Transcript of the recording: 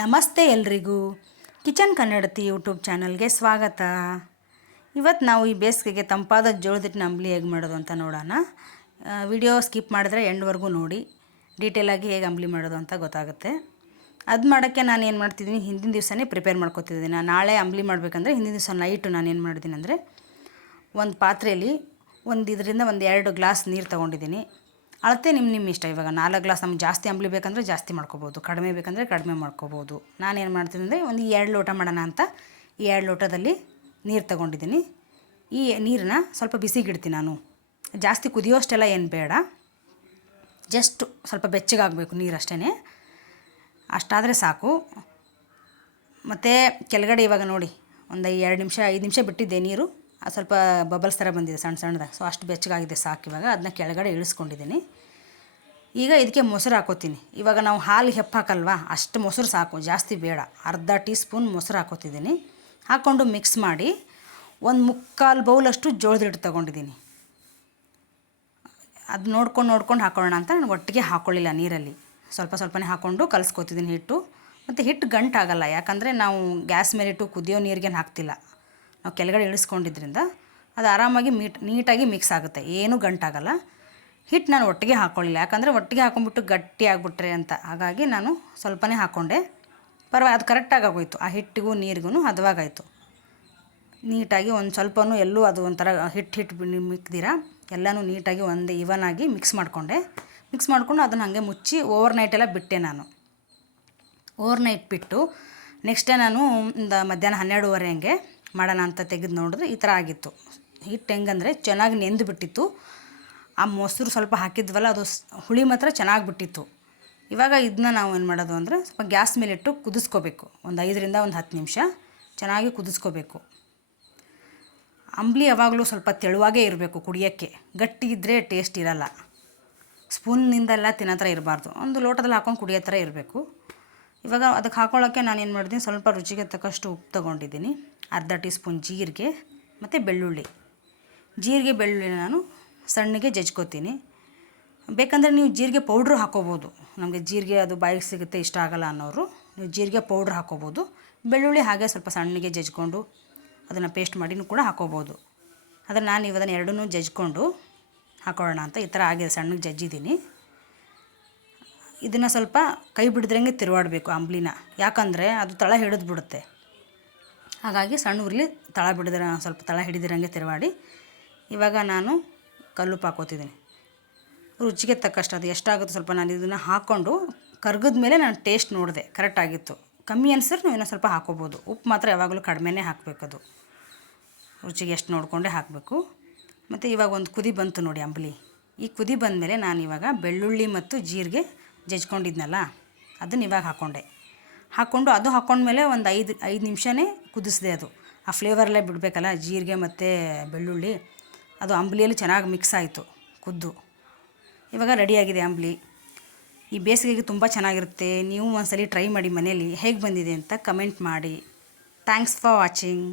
ನಮಸ್ತೆ ಎಲ್ರಿಗೂ ಕಿಚನ್ ಕನ್ನಡತಿ ಯೂಟ್ಯೂಬ್ ಚಾನಲ್ಗೆ ಸ್ವಾಗತ. ಇವತ್ತು ನಾವು ಈ ಬೇಸಿಗೆಗೆ ತಂಪಾದ ಜೋಳದ ಹಿಟ್ಟಿನ ಅಂಬಲಿ ಹೇಗೆ ಮಾಡೋದು ಅಂತ ನೋಡೋಣ. ವಿಡಿಯೋ ಸ್ಕಿಪ್ ಮಾಡಿದ್ರೆ ಎಂಡ್ವರೆಗೂ ನೋಡಿ, ಡೀಟೇಲಾಗಿ ಹೇಗೆ ಅಂಬಲಿ ಮಾಡೋದು ಅಂತ ಗೊತ್ತಾಗುತ್ತೆ. ಅದು ಮಾಡೋಕ್ಕೆ ನಾನು ಏನು ಮಾಡ್ತಿದ್ದೀನಿ, ಹಿಂದಿನ ದಿವಸನೇ ಪ್ರಿಪೇರ್ ಮಾಡ್ಕೊತಿದ್ದೀನಿ. ನಾನು ನಾಳೆ ಅಂಬಲಿ ಮಾಡಬೇಕಂದ್ರೆ ಹಿಂದಿನ ದಿವಸ ನೈಟು ನಾನು ಏನು ಮಾಡಿದ್ದೀನಿ ಅಂದರೆ, ಒಂದು ಪಾತ್ರೆಯಲ್ಲಿ ಇದರಿಂದ 2 ಗ್ಲಾಸ್ ನೀರು ತೊಗೊಂಡಿದ್ದೀನಿ. ಅಳತೆ ನಿಮ್ಮ ಇಷ್ಟ. ಇವಾಗ 4 ಗ್ಲಾಸ್ ನಮ್ಗೆ ಜಾಸ್ತಿ ಅಂಬಲಿ ಬೇಕಂದರೆ ಜಾಸ್ತಿ ಮಾಡ್ಕೋಬೋದು, ಕಡಿಮೆ ಬೇಕಂದರೆ ಕಡಿಮೆ ಮಾಡ್ಕೋಬೋದು. ನಾನೇನು ಮಾಡ್ತೀನಿ ಅಂದರೆ ಒಂದು 2 ಲೋಟ ಮಾಡೋಣ ಅಂತ ಈ 2 ಲೋಟದಲ್ಲಿ ನೀರು ತೊಗೊಂಡಿದ್ದೀನಿ. ಈ ನೀರನ್ನ ಸ್ವಲ್ಪ ಬಿಸಿಗಿಡ್ತೀನಿ. ನಾನು ಜಾಸ್ತಿ ಕುದಿಯೋಷ್ಟೆಲ್ಲ ಏನು ಬೇಡ, ಜಸ್ಟ್ ಸ್ವಲ್ಪ ಬೆಚ್ಚಗಾಗಬೇಕು ನೀರು ಅಷ್ಟೇ, ಅಷ್ಟಾದರೆ ಸಾಕು. ಮತ್ತು ಕೆಳಗಡೆ ಇವಾಗ ನೋಡಿ ಒಂದು 5 ನಿಮಿಷ ಬಿಟ್ಟಿದ್ದೆ ನೀರು, ಅದು ಸ್ವಲ್ಪ ಬಬಲ್ಸ್ ಥರ ಬಂದಿದೆ ಸಣ್ಣ ಸಣ್ಣದಾಗಿ. ಸೊ ಅಷ್ಟು ಬೆಚ್ಚಗಾಗಿದೆ ಸಾಕು. ಇವಾಗ ಅದನ್ನ ಕೆಳಗಡೆ ಇಳಿಸ್ಕೊಂಡಿದ್ದೀನಿ. ಈಗ ಇದಕ್ಕೆ ಮೊಸರು ಹಾಕೋತೀನಿ. ಇವಾಗ ನಾವು ಹಾಲು ಹಾಕಲ್ವಾ, ಅಷ್ಟು ಮೊಸರು ಸಾಕು, ಜಾಸ್ತಿ ಬೇಡ. ಅರ್ಧ ಟೀ ಸ್ಪೂನ್ ಮೊಸರು ಹಾಕೋತಿದ್ದೀನಿ. ಹಾಕ್ಕೊಂಡು ಮಿಕ್ಸ್ ಮಾಡಿ ಒಂದು 3/4 ಬೌಲಷ್ಟು ಜೋಳದ ಹಿಟ್ಟು ತೊಗೊಂಡಿದ್ದೀನಿ. ಅದು ನೋಡ್ಕೊಂಡು ಹಾಕೊಳ್ಳೋಣ ಅಂತ ನಾನು ಒಟ್ಟಿಗೆ ಹಾಕ್ಕೊಳ್ಳಿಲ್ಲ ನೀರಲ್ಲಿ, ಸ್ವಲ್ಪನೇ ಹಾಕ್ಕೊಂಡು ಕಲಿಸ್ಕೊತಿದ್ದೀನಿ ಹಿಟ್ಟು. ಮತ್ತು ಹಿಟ್ಟು ಗಂಟಾಗಲ್ಲ, ಯಾಕಂದರೆ ನಾವು ಗ್ಯಾಸ್ ಮೇಲಿಟ್ಟು ಕುದಿಯೋ ನೀರಿಗೇನು ಹಾಕ್ತಿಲ್ಲ, ನಾವು ಕೆಳಗಡೆ ಇಳಿಸ್ಕೊಂಡಿದ್ರಿಂದ ಅದು ಆರಾಮಾಗಿ ನೀಟಾಗಿ ಮಿಕ್ಸ್ ಆಗುತ್ತೆ, ಏನೂ ಗಂಟಾಗಲ್ಲ. ಹಿಟ್ಟು ನಾನು ಒಟ್ಟಿಗೆ ಹಾಕ್ಕೊಳ್ಳಿಲ್ಲ, ಯಾಕಂದರೆ ಒಟ್ಟಿಗೆ ಹಾಕ್ಕೊಂಬಿಟ್ಟು ಗಟ್ಟಿ ಆಗಿಬಿಟ್ರೆ ಅಂತ. ಹಾಗಾಗಿ ನಾನು ಸ್ವಲ್ಪನೇ ಹಾಕ್ಕೊಂಡೆ. ಅದು ಕರೆಕ್ಟಾಗಿ ಆಗೋಯ್ತು. ಆ ಹಿಟ್ಟಿಗೂ ನೀರಿಗೂ ಹದವಾಗಾಯಿತು ನೀಟಾಗಿ. ಒಂದು ಸ್ವಲ್ಪನೂ ಎಲ್ಲೂ ಅದು ಒಂಥರ ಹಿಟ್ಟು ಮಿಕ್ದಿರ ಎಲ್ಲನೂ ನೀಟಾಗಿ ಒಂದೇ ಇವನಾಗಿ ಮಿಕ್ಸ್ ಮಾಡಿಕೊಂಡು ಅದನ್ನು ಹಾಗೆ ಮುಚ್ಚಿ ಓವರ್ನೈಟೆಲ್ಲ ಬಿಟ್ಟೆ ನಾನು. ಓವರ್ನೈಟ್ ಬಿಟ್ಟು ನೆಕ್ಸ್ಟ್ ಡೇ ನಾನು ಮಧ್ಯಾಹ್ನ 12:30 ಹಂಗೆ ಮಾಡೋಣ ಅಂತ ತೆಗೆದು ನೋಡಿದ್ರೆ ಈ ಥರ ಆಗಿತ್ತು. ಹಿಟ್ಟು ಹೆಂಗಂದರೆ ಚೆನ್ನಾಗಿ ನೆಂದು ಬಿಟ್ಟಿತ್ತು. ಆ ಮೊಸರು ಸ್ವಲ್ಪ ಹಾಕಿದ್ವಲ್ಲ, ಅದು ಹುಳಿ ಮಾತ್ರ ಚೆನ್ನಾಗಿ ಬಿಟ್ಟಿತ್ತು. ಇವಾಗ ಇದನ್ನ ನಾವು ಏನು ಮಾಡೋದು ಅಂದರೆ, ಸ್ವಲ್ಪ ಗ್ಯಾಸ್ ಮೇಲಿಟ್ಟು ಕುದಿಸ್ಕೋಬೇಕು. ಒಂದು 5ರಿಂದ 10 ನಿಮಿಷ ಚೆನ್ನಾಗಿ ಕುದಿಸ್ಕೋಬೇಕು. ಅಂಬಲಿ ಯಾವಾಗಲೂ ಸ್ವಲ್ಪ ತೆಳುವಾಗೇ ಇರಬೇಕು ಕುಡಿಯೋಕ್ಕೆ, ಗಟ್ಟಿ ಇದ್ದರೆ ಟೇಸ್ಟ್ ಇರಲ್ಲ. ಸ್ಪೂನ್ನಿಂದೆಲ್ಲ ತಿನ್ನೋ ಥರ ಇರಬಾರ್ದು, ಒಂದು ಲೋಟದಲ್ಲಿ ಹಾಕೊಂಡು ಕುಡಿಯೋ ಥರ ಇರಬೇಕು. ಇವಾಗ ಅದಕ್ಕೆ ಹಾಕೊಳ್ಳೋಕ್ಕೆ ನಾನು ಏನು ಮಾಡಿದ್ದೀನಿ, ಸ್ವಲ್ಪ ರುಚಿಗೆ ತಕ್ಕಷ್ಟು ಉಪ್ಪು ತೊಗೊಂಡಿದ್ದೀನಿ, ಅರ್ಧ ಟೀ ಸ್ಪೂನ್ ಜೀರಿಗೆ ಮತ್ತು ಬೆಳ್ಳುಳ್ಳಿ ನಾನು ಸಣ್ಣಗೆ ಜಜ್ಕೋತೀನಿ. ಬೇಕಂದರೆ ನೀವು ಜೀರಿಗೆ ಪೌಡ್ರು ಹಾಕ್ಕೋಬೋದು. ನಮಗೆ ಜೀರಿಗೆ ಅದು ಬಾಯಿಗೆ ಸಿಗುತ್ತೆ ಇಷ್ಟ ಆಗಲ್ಲ ಅನ್ನೋರು ನೀವು ಜೀರಿಗೆ ಪೌಡ್ರ್ ಹಾಕ್ಕೋಬೋದು. ಬೆಳ್ಳುಳ್ಳಿ ಹಾಗೆ ಸ್ವಲ್ಪ ಸಣ್ಣಗೆ ಜಜ್ಕೊಂಡು ಅದನ್ನು ಪೇಸ್ಟ್ ಮಾಡಿನೂ ಕೂಡ ಹಾಕ್ಕೋಬೋದು. ಅದನ್ನು ನಾನು ಇವದನ್ನು ಎರಡನ್ನೂ ಜಜ್ಕೊಂಡು ಹಾಕೊಳ್ಳೋಣ ಅಂತ ಈ ಥರ ಆಗಿದೆ, ಸಣ್ಣಗೆ ಜಜ್ಜಿದ್ದೀನಿ. ಇದನ್ನು ಸ್ವಲ್ಪ ಕೈ ಬಿಡಿದ್ರಂಗೆ ತಿರುವಾಡಬೇಕು ಅಂಬಲಿನ, ಯಾಕಂದರೆ ಅದು ತಳ ಹಿಡಿದ್ಬಿಡುತ್ತೆ. ಹಾಗಾಗಿ ಸಣ್ಣ ಉರ್ಲಿ ಸ್ವಲ್ಪ ತಳ ಹಿಡಿದಿರಂಗೆ ತಿರುವಾಡಿ. ಇವಾಗ ನಾನು ಕಲ್ಲುಪ್ಪು ಹಾಕೋತಿದ್ದೀನಿ ರುಚಿಗೆ ತಕ್ಕಷ್ಟು. ಅದು ಎಷ್ಟಾಗುತ್ತೋ ಸ್ವಲ್ಪ ನಾನು ಇದನ್ನು ಹಾಕ್ಕೊಂಡು ಕರ್ಗದ ಮೇಲೆ ನಾನು ಟೇಸ್ಟ್ ನೋಡಿದೆ, ಕರೆಕ್ಟಾಗಿತ್ತು. ಕಮ್ಮಿ ಅನಿಸಿದ್ರೆ ನೀವು ಇನ್ನೂ ಸ್ವಲ್ಪ ಹಾಕ್ಕೋಬೋದು. ಉಪ್ಪು ಮಾತ್ರ ಯಾವಾಗಲೂ ಕಡಿಮೆನೇ ಹಾಕಬೇಕು, ಅದು ರುಚಿಗೆ ಎಷ್ಟು ನೋಡಿಕೊಂಡೇ ಹಾಕಬೇಕು. ಮತ್ತು ಇವಾಗ ಒಂದು ಕುದಿ ಬಂತು ನೋಡಿ ಅಂಬಲಿ. ಈ ಕುದಿ ಬಂದಮೇಲೆ ನಾನು ಇವಾಗ ಬೆಳ್ಳುಳ್ಳಿ ಮತ್ತು ಜೀರಿಗೆ ಜಜ್ಕೊಂಡಿದ್ನಲ್ಲ ಅದನ್ನು ಇವಾಗ ಹಾಕ್ಕೊಂಡು ಅದು ಹಾಕ್ಕೊಂಡ್ಮೇಲೆ ಒಂದು 5 ನಿಮಿಷನೇ ಕುದಿಸಿದೆ. ಅದು ಆ ಫ್ಲೇವರೆಲ್ಲ ಬಿಡಬೇಕಲ್ಲ, ಜೀರಿಗೆ ಮತ್ತು ಬೆಳ್ಳುಳ್ಳಿ, ಅದು ಅಂಬಲಿಯಲ್ಲಿ ಚೆನ್ನಾಗಿ ಮಿಕ್ಸ್ ಆಯಿತು ಕುದ್ದು. ಇವಾಗ ರೆಡಿಯಾಗಿದೆ ಅಂಬಲಿ. ಈ ಬೇಸಿಗೆಗೆ ತುಂಬ ಚೆನ್ನಾಗಿರುತ್ತೆ. ನೀವು ಒಂದ್ಸಲಿ ಟ್ರೈ ಮಾಡಿ ಮನೇಲಿ, ಹೇಗೆ ಬಂದಿದೆ ಅಂತ ಕಮೆಂಟ್ ಮಾಡಿ. Thanks for watching.